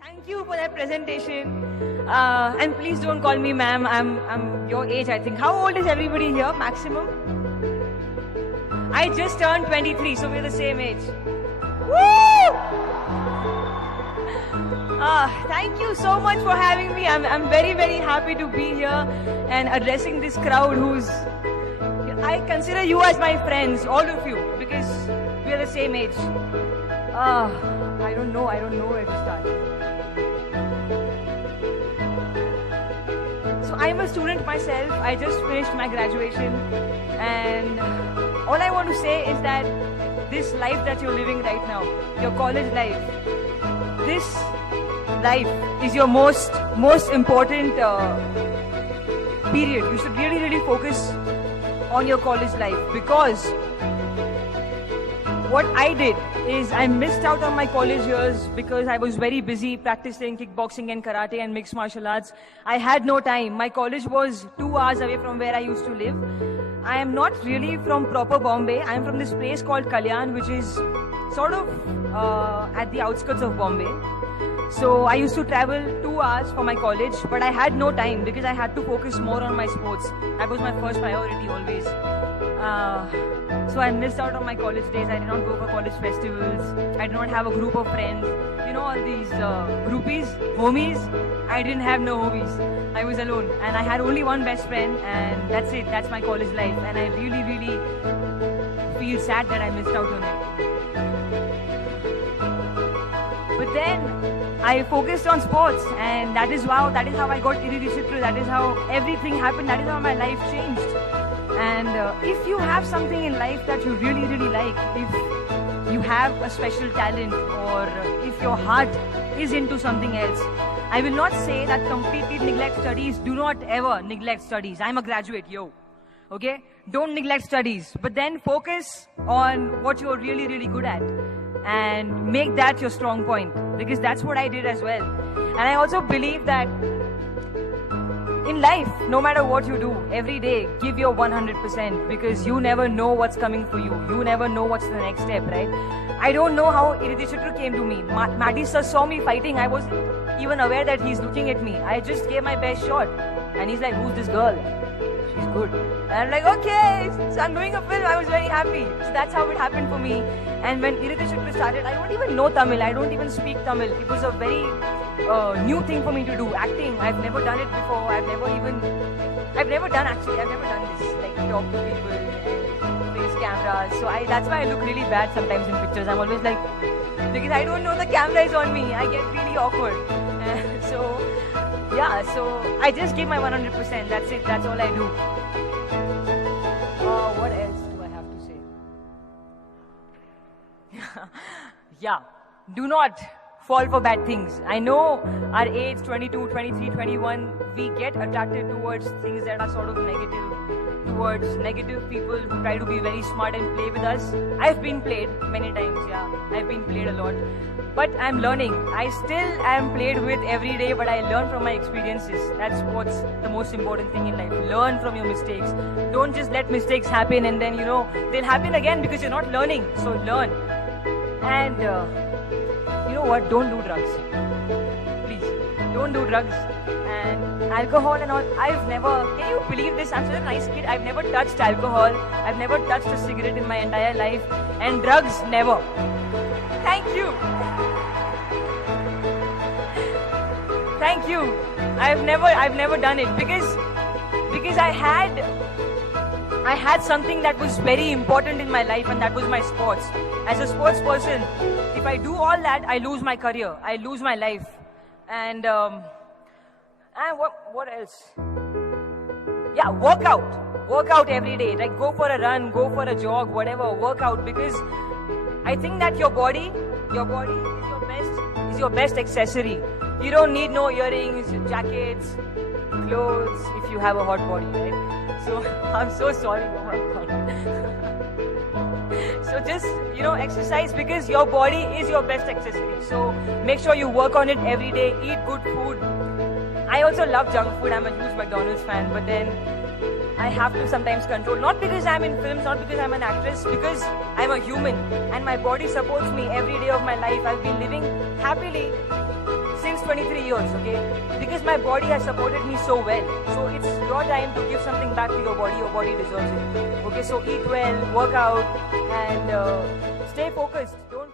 Thank you for that presentation. And please don't call me ma'am. I'm your age, I think. How old is everybody here, maximum? I just turned 23, so we're the same age. Woo! Thank you so much for having me. I'm very, very happy to be here and addressing this crowd who's... I consider you as my friends, all of you, because we're the same age. I don't know where to start. So I'm a student myself. I just finished my graduation, and all I want to say is that this life that you're living right now, your college life, this life is your most important period. You should really focus on your college life, because what I did is I missed out on my college years because I was very busy practicing kickboxing and karate and mixed martial arts. I had no time. My college was 2 hours away from where I used to live. I am not really from proper Bombay. I am from this place called Kalyan, which is sort of at the outskirts of Bombay. So I used to travel 2 hours for my college, but I had no time because I had to focus more on my sports. That was my first priority always. So I missed out on my college days. I did not go for college festivals. I did not have a group of friends. You know, all these groupies, homies. I didn't have no homies. I was alone, and I had only one best friend, and that's it. That's my college life, and I really feel sad that I missed out on it. But then I focused on sports, and that is how I got Iridishitra. That is how everything happened. That is how my life changed. And if you have something in life that you really like, if you have a special talent, or if your heart is into something else, I will not say that completely neglect studies. Do not ever neglect studies. I'm a graduate, yo. Okay? Don't neglect studies. But then focus on what you're really good at, and make that your strong point, because that's what I did as well. And I also believe that in life, no matter what you do, every day, give your 100%, because you never know what's coming for you. You never know what's the next step, right? I don't know how Iridishitra came to me. Maddie sir saw me fighting. I wasn't even aware that he's looking at me. I just gave my best shot. And he's like, who's this girl? She's good. And I'm like, okay, so I'm doing a film. I was very happy. So that's how it happened for me. And when Iridishitra started, I don't even know Tamil. I don't even speak Tamil. It was a very new thing for me to do. Acting, I've never done it before. I've never done this. Like, talk to people and face cameras. So that's why I look really bad sometimes in pictures. I'm always like, because I don't know the camera is on me. I get really awkward. So I just give my 100%. That's it. That's all I do. What else do I have to say? Yeah. Do not fall for bad things. I know our age, 22, 23, 21, we get attracted towards things that are sort of negative, towards negative people who try to be very smart and play with us. I've been played many times, yeah. I've been played a lot. But I'm learning. I still am played with every day, but I learn from my experiences. That's what's the most important thing in life. Learn from your mistakes. Don't just let mistakes happen and then, they'll happen again because you're not learning. So learn. And you know what? Don't do drugs. Please. Don't do drugs. And alcohol and all. Can you believe this? I'm such a nice kid. I've never touched alcohol. I've never touched a cigarette in my entire life. And drugs, never. Thank you. Thank you. I've never done it because I had something that was very important in my life, and that was my sports. As a sports person, if I do all that, I lose my career. I lose my life. And what else? Yeah, work out. Work out every day. Like, go for a run, go for a jog, whatever. Work out, because I think that your body is your best accessory. You don't need no earrings, jackets, clothes if you have a hot body, right? So I'm so sorry. Oh my God. So just, exercise, because your body is your best accessory. So make sure you work on it every day. Eat good food. I also love junk food. I'm a huge McDonald's fan, but then I have to sometimes control. Not because I'm in films, not because I'm an actress, because I'm a human and my body supports me every day of my life. I've been living happily since 23 years, okay? Because my body has supported me so well. So it's your time to give something back to your body. Your body deserves it. Okay, so eat well, work out, and stay focused. Don't